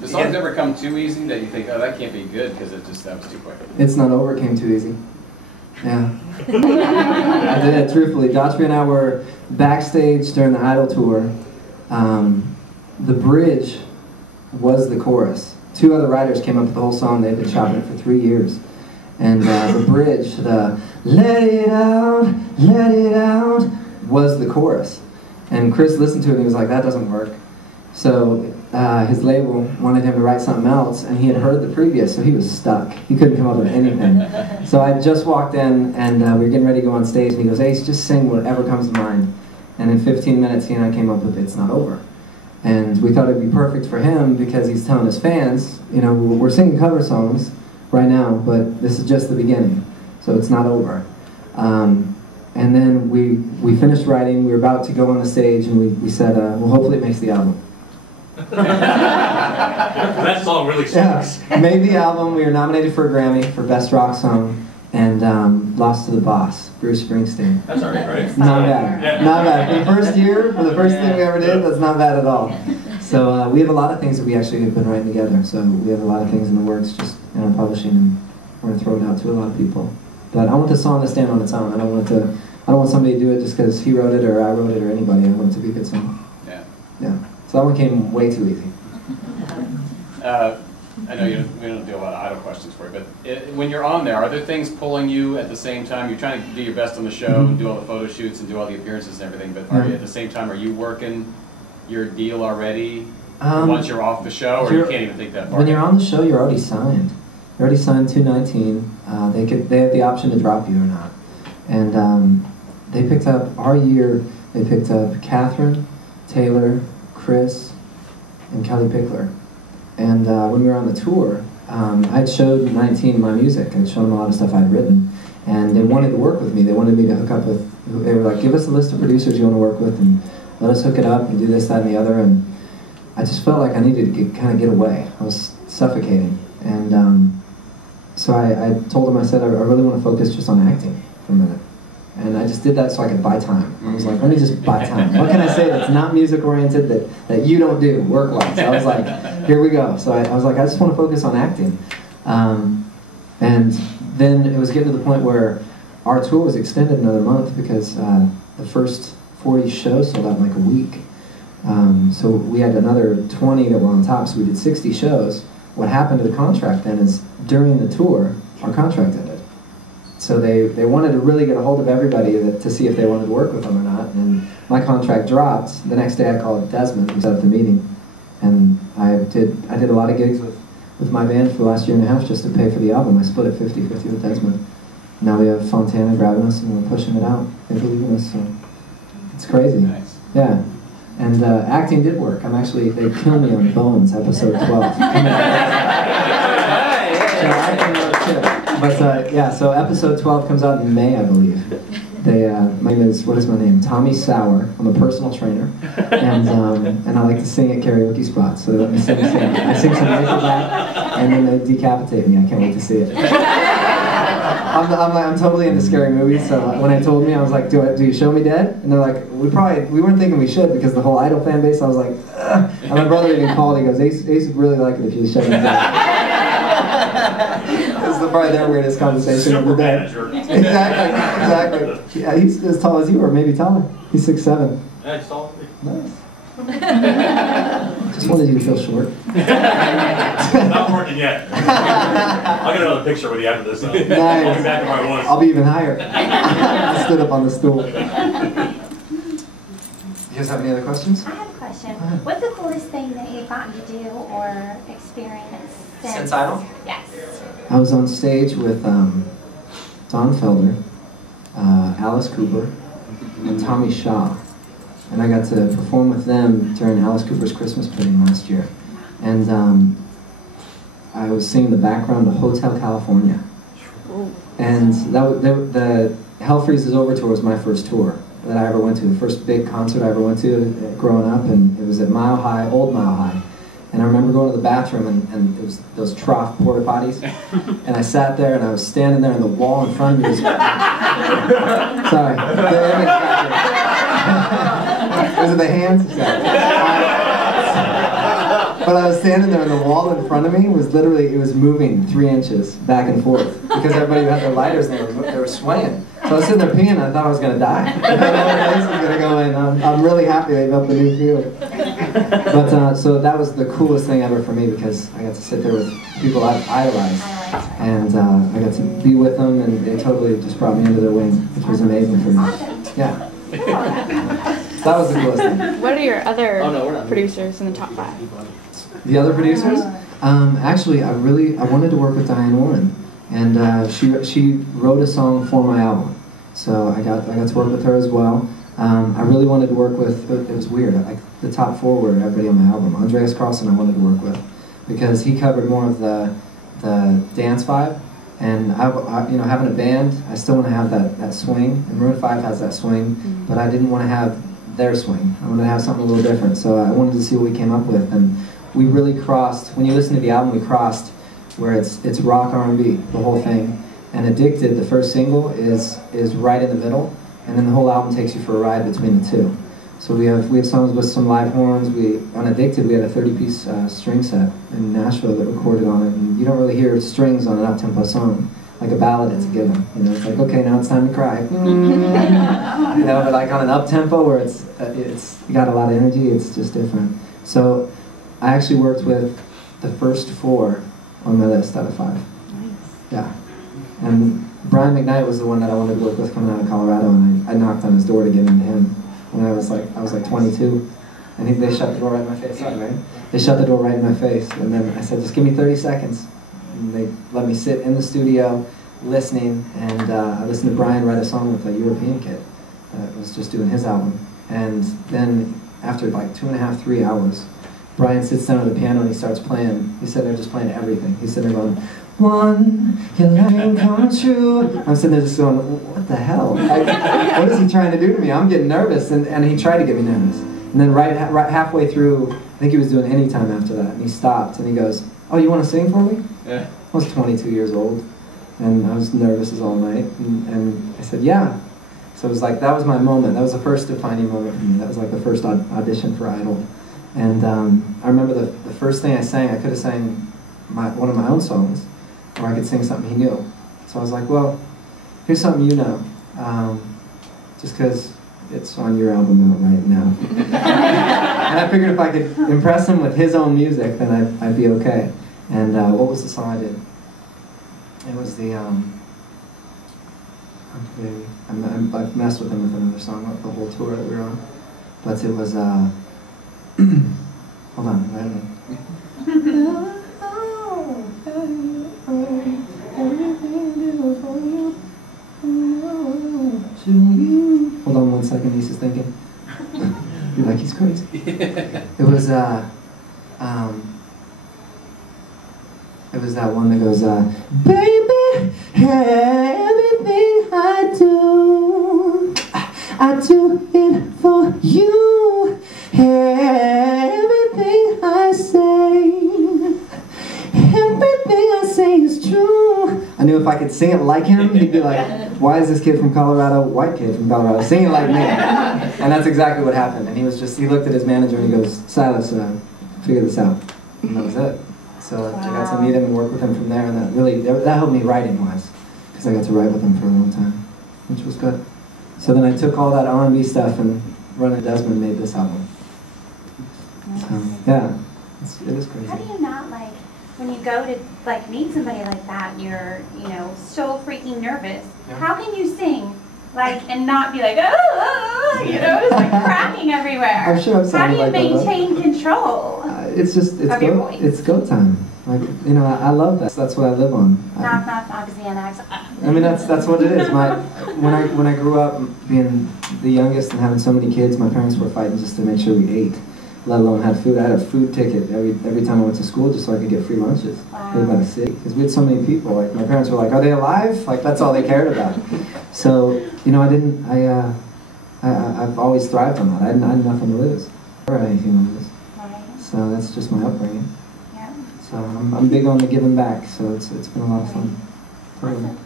Do songs ever come too easy that you think, oh, that can't be good because that was too quick? It's Not Over came too easy. Yeah. I did it, truthfully. Daughtry and I were backstage during the Idol tour. The bridge was the chorus. Two other writers came up with the whole song. They'd been chopping it for 3 years. And the bridge, the let it out, was the chorus. And Chris listened to it and he was like, that doesn't work. So his label wanted him to write something else, and he had heard the previous, so he was stuck. He couldn't come up with anything. So I just walked in, and we were getting ready to go on stage, and he goes, Ace, just sing whatever comes to mind. And in 15 minutes, he and I came up with It's Not Over. And we thought it'd be perfect for him because he's telling his fans, you know, we're singing cover songs right now, but this is just the beginning, so it's not over. And then we finished writing, we were about to go on the stage, and we said, well, hopefully it makes the album. That song really sucks. Yeah, made the album. We were nominated for a Grammy for Best Rock Song, and lost to the boss, Bruce Springsteen. That's already right. Not bad. Yeah. Not bad. For the first year, for the first thing we ever did, that's not bad at all. So we have a lot of things that we actually have been writing together. So we have a lot of things in the works, just publishing, and we're going to throw it out to a lot of people. But I want the song to stand on its own. I don't want somebody to do it just because he wrote it or I wrote it or anybody. I want it to be a good song. Yeah. Yeah. So that one came way too easy. I know we don't do a lot of idle questions for you, but when you're on there, are there things pulling you at the same time? You're trying to do your best on the show and do all the photo shoots and do all the appearances and everything, but are you, at the same time, are you working your deal already once you're off the show, or you can't even think that far? When you're on the show, you're already signed. You're already signed 219. They have the option to drop you or not. And they picked up, our year, they picked up Catherine, Taylor, Chris, and Kelly Pickler. And when we were on the tour, I'd showed 19 my music and shown them a lot of stuff I'd written. And they wanted to work with me. They wanted me to hook up with, they were like, give us a list of producers you want to work with and let us hook it up and do this, that, and the other. And I just felt like I needed to kind of get away. I was suffocating. And so I told them, I said, I really want to focus just on acting for a minute. And I just did that so I could buy time. I was like, let me just buy time. What can I say that's not music-oriented that you don't do work-wise? I was like, here we go. So I was like, I just want to focus on acting. And then it was getting to the point where our tour was extended another month because the first 40 shows sold out in like a week. So we had another 20 that were on top, so we did 60 shows. What happened to the contract then is during the tour, our contract ended. So they wanted to really get a hold of everybody to see if they wanted to work with them or not. And my contract dropped. The next day I called Desmond, who set up the meeting. And I did a lot of gigs with my band for the last year and a half just to pay for the album. I split it 50-50 with Desmond. Now we have Fontana grabbing us and we're pushing it out. They believe in us, so it's crazy. Nice. Yeah. And acting did work. They killed me on Bones, episode 12. But yeah, so episode 12 comes out in May, I believe. My name is, what is my name? Tommy Sauer. I'm a personal trainer, and I like to sing at karaoke spots. So they let me sing. I sing some Nickelback, and then they decapitate me. I can't wait to see it. I'm totally into scary movies. So when they told me, I was like, do you show me dead? And they're like, we weren't thinking we should because the whole Idol fan base. I was like, ugh. And my brother even called. He goes, Ace would really like it if you showed me dead. This is probably their weirdest conversation of the day. Exactly. Yeah, he's as tall as you, or maybe taller. He's 6'7". Yeah, he's tall. Nice. Just wanted you to feel short. Not working yet. I'll get another picture with you after this. Nice. I'll be back to where I was. I'll be even higher. I stood up on the stool. You guys have any other questions? I have a question. What's the coolest thing that you've gotten to do or experience since Idol? Yes. I was on stage with Don Felder, Alice Cooper, and Tommy Shaw. And I got to perform with them during Alice Cooper's Christmas Pudding last year. And I was singing the background of Hotel California. And the Hell Freezes Over tour was my first tour that I ever went to, the first big concert I ever went to growing up, and it was at Mile High, Old Mile High. And I remember going to the bathroom, and it was those trough porta potties, and I sat there, and I was standing there, and the wall in front of me was... Sorry. Was it the hands? Sorry. But I was standing there and the wall in front of me was literally, it was moving 3 inches back and forth because everybody had their lighters and they were swaying. So I was sitting there peeing and I thought I was going to die. I thought this was going to go in. I'm really happy they built the new field. But so that was the coolest thing ever for me because I got to sit there with people I idolized. And I got to be with them and they totally just brought me under their wing, which was amazing for me. Yeah. That was the coolest thing. What are your other producers in the top 5? The other producers? Actually, I wanted to work with Diane Warren, and she wrote a song for my album, so I got to work with her as well. I really wanted to work with. It was weird. The top 4 were everybody on my album. Andreas Carlson I wanted to work with because he covered more of the dance vibe, and having a band, I still want to have that swing. And Maroon 5 has that swing, but I didn't want to have their swing. I wanted to have something a little different, so I wanted to see what we came up with, and we really crossed. When you listen to the album, we crossed where it's rock R&B, the whole thing. And Addicted, the first single, is right in the middle, and then the whole album takes you for a ride between the two. So we have songs with some live horns. On Addicted, we had a 30-piece string set in Nashville that recorded on it, and you don't really hear strings on an up-tempo song. Like a ballad, it's a given. It's like, okay, now it's time to cry. But like on an up-tempo where it's you got a lot of energy, it's just different. So I actually worked with the first 4 on my list out of 5. Nice. Yeah. And Brian McKnight was the one that I wanted to work with coming out of Colorado, and I knocked on his door to get into him when I was like 22. And they shut the door right in my face. Sorry, man. They shut the door right in my face, and then I said, just give me 30 seconds. And they let me sit in the studio listening, and I listened to Brian write a song with a European kid that was just doing his album. And then after like 2.5, 3 hours, Brian sits down at the piano and he starts playing. He's sitting there just playing everything. He's sitting there going, one, your dream come true. I'm sitting there just going, what the hell? What is he trying to do to me? I'm getting nervous, and he tried to get me nervous. And then right halfway through, I think he was doing Anytime after that, and he stopped and he goes, oh, you want to sing for me? Yeah. I was 22 years old, and I was nervous as all night, and I said, yeah. So it was like, that was my moment. That was the first defining moment for me. That was like the first audition for Idol. And I remember the first thing I sang, I could have sang one of my own songs, or I could sing something he knew. So I was like, well, here's something you know, just because it's on your album right now. And I figured if I could impress him with his own music, then I'd be okay. And what was the song I did? It was the, I've messed with him with another song the whole tour that we were on. But it was, hold on, wait a minute. Hold on 1 second, Lisa's thinking. You're like, he's crazy. It was that one that goes, baby, everything I do it for you. Everything I say is true. I knew if I could sing it like him, he'd be like, why is this kid from Colorado, white kid from Colorado, singing like me? And that's exactly what happened. And he looked at his manager and he goes, Silas, figure this out. And that was it. So I got to meet him and work with him from there, and that helped me writing-wise, because I got to write with him for a long time, which was good. So then I took all that R&B stuff, and Run and Desmond made this album. So, yeah, it is crazy. How do you not, like, when you go to, like, meet somebody like that, and you're, so freaking nervous, how can you sing, like, and not be like, oh, just like cracking everywhere? I'm sure I've How do you like maintain control? It's go time. Like, I love that. That's what I live on. Knock, Xanax. I mean, that's what it is. When I grew up being the youngest and having so many kids, my parents were fighting just to make sure we ate, let alone had food. I had a food ticket every time I went to school just so I could get free lunches. Wow. Lived by the city, because we had so many people. Like, my parents were like, "Are they alive?" Like, that's all they cared about. So, I've always thrived on that. I had nothing to lose, or anything to lose. Right. So that's just my upbringing. Yeah. So I'm big on the giving back. So it's been a lot of fun. Totally.